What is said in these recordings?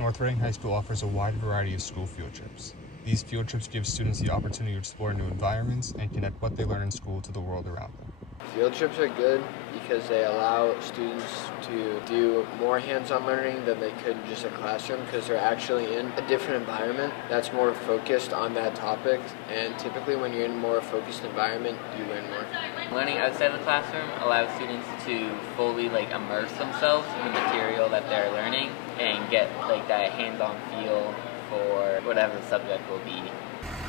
North Reading High School offers a wide variety of school field trips. These field trips give students the opportunity to explore new environments and connect what they learn in school to the world around them. Field trips are good because they allow students to do more hands-on learning than they could in just a classroom because they're actually in a different environment that's more focused on that topic, and typically when you're in a more focused environment, you learn more. Learning outside the classroom allows students to fully immerse themselves in the material that they're learning and get that hands-on feel for whatever the subject will be.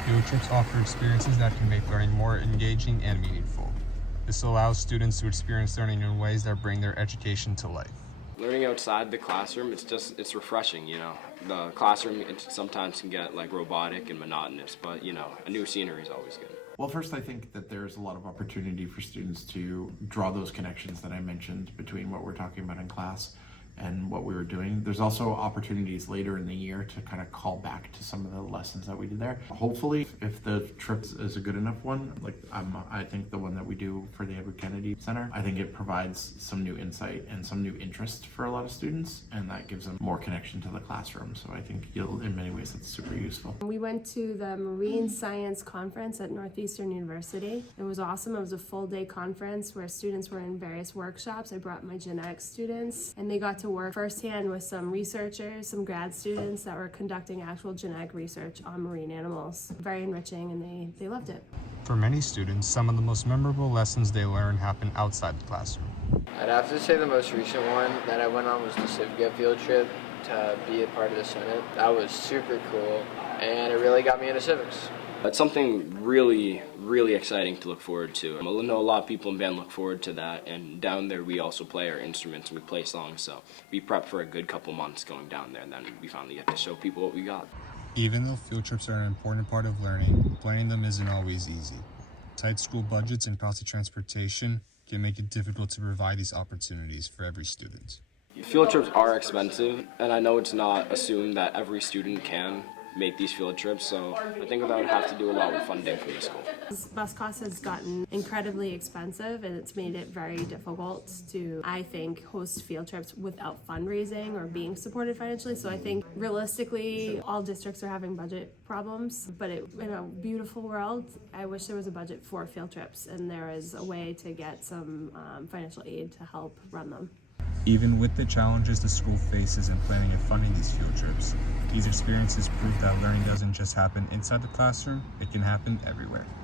Field trips offer experiences that can make learning more engaging and meaningful. This allows students to experience learning in ways that bring their education to life. Learning outside the classroom, it's refreshing, The classroom sometimes can get robotic and monotonous, but a new scenery is always good. Well, first, I think that there's a lot of opportunity for students to draw those connections that I mentioned between what we're talking about in class and what we were doing. There's also opportunities later in the year to kind of call back to some of the lessons that we did there. Hopefully, if the trip is a good enough one, I think the one that we do for the Edward Kennedy Center, I think it provides some new insight and some new interest for a lot of students, and that gives them more connection to the classroom. So I think in many ways, that's super useful. We went to the Marine Science Conference at Northeastern University. It was awesome. It was a full day conference where students were in various workshops. I brought my genetics students, and they got to work firsthand with some researchers, some grad students that were conducting actual genetic research on marine animals. Very enriching, and they loved it. For many students, some of the most memorable lessons they learn happen outside the classroom. I'd have to say the most recent one that I went on was the Civica field trip to be a part of the Senate. That was super cool, and it really got me into civics. It's something really, really exciting to look forward to. I know a lot of people in band look forward to that, and down there we also play our instruments and we play songs, so we prep for a good couple months going down there, and then we finally get to show people what we got. Even though field trips are an important part of learning, planning them isn't always easy. Tight school budgets and costly transportation can make it difficult to provide these opportunities for every student. Field trips are expensive, and I know it's not assumed that every student can make these field trips, so I think that I would have to do a lot with funding from the school. Bus cost has gotten incredibly expensive, and it's made it very difficult to, I think, host field trips without fundraising or being supported financially. So I think realistically, all districts are having budget problems, but in a beautiful world, I wish there was a budget for field trips and there is a way to get some financial aid to help run them. Even with the challenges the school faces in planning and funding these field trips, these experiences prove that learning doesn't just happen inside the classroom, it can happen everywhere.